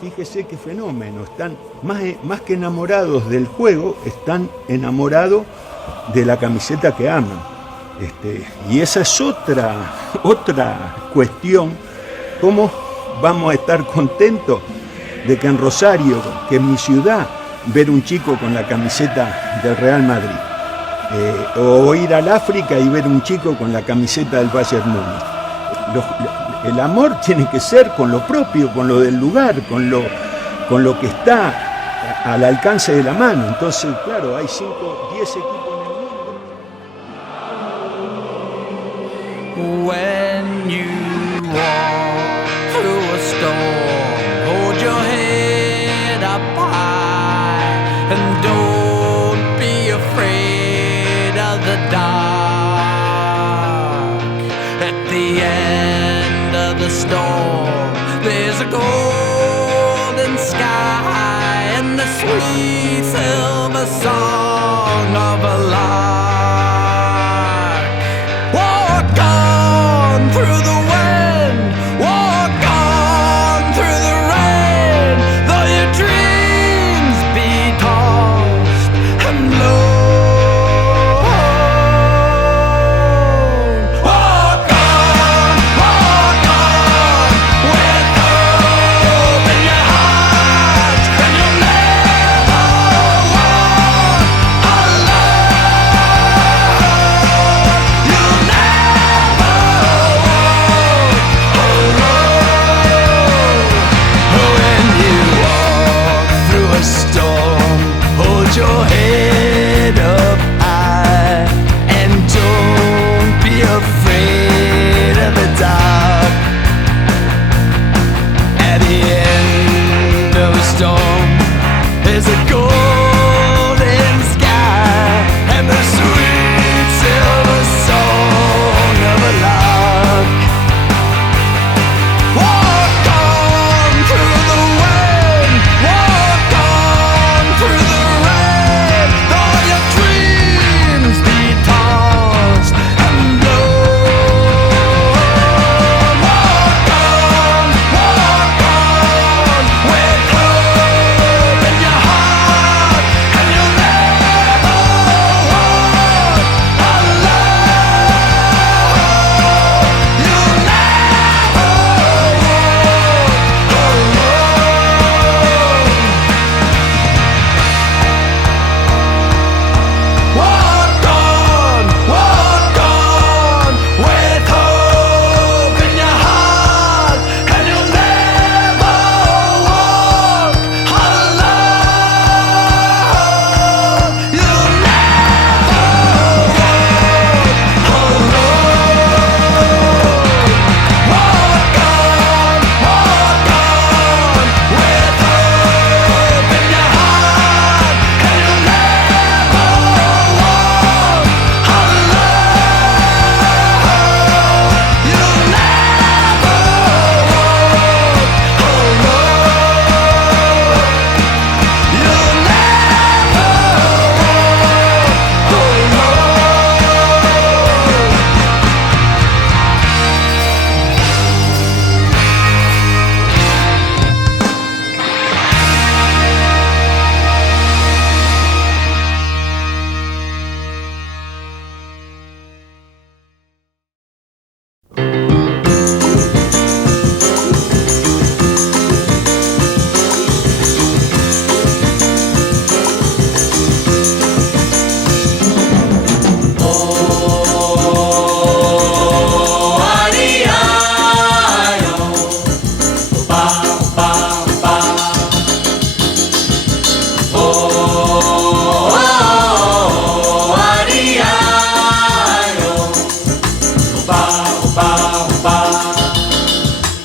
Fíjese qué fenómeno, están más que enamorados del juego, están enamorados de la camiseta que aman. Y esa es otra cuestión, ¿cómo vamos a estar contentos de que en Rosario, que es mi ciudad, ver un chico con la camiseta del Real Madrid? O ir al África y ver un chico con la camiseta del Bayern Múnich. El amor tiene que ser con lo propio, con lo del lugar, con lo que está al alcance de la mano. Entonces, claro, hay 5, 10 equipos en el mundo. When you walk through a storm, hold your head up high and don't be afraid of the dark. At the end of the storm, there's a golden sky and the sweet silver song of a lark. Walk on through the wind, walk on through the rain, though your dreams be tossed and blown. Walk on with hope in your heart, and you'll never walk alone. You'll never walk alone. When you walk through a storm, hold your head up high and don't be afraid of the dark. At the end of a storm, there's a golden sky and the sweet silver song of a lark. Walk on through the wind, walk on through the rain, though your dreams be tossed and blown. Walk on with hope in your heart, and you'll never walk alone. You'll never walk alone. Walk on with hope in your heart, and you'll never walk alone. You'll never walk alone. Walk on with hope in your heart, and you'll never walk alone. You'll never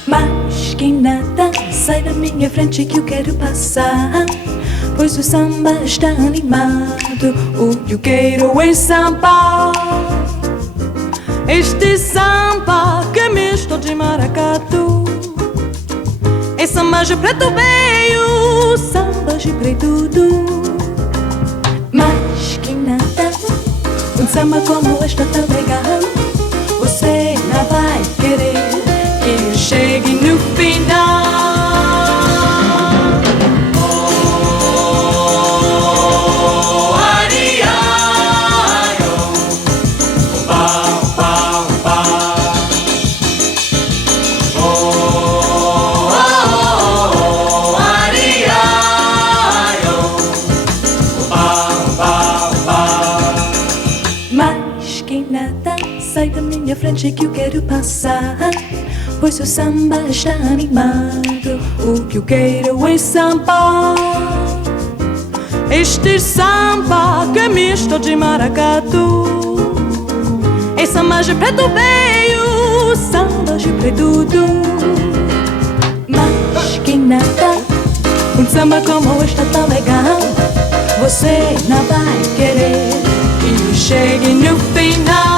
Mas que nada, sai da minha frente que eu quero passar, pois o samba está animado, o que eu quero é samba. Este samba que é misto de maracatu, é samba de preto veio, samba de preto tudo. Mas que nada, um samba como este tão legal, você não vai querer que eu chegue no final. mensagem que eu quero passar, pois o samba está animado. O que eu quero é samba, este samba que é misto de maracatu. É samba de preto veio, samba de preto do. Mas que nada, um samba como este tão legal, você não vai querer que chegue no final.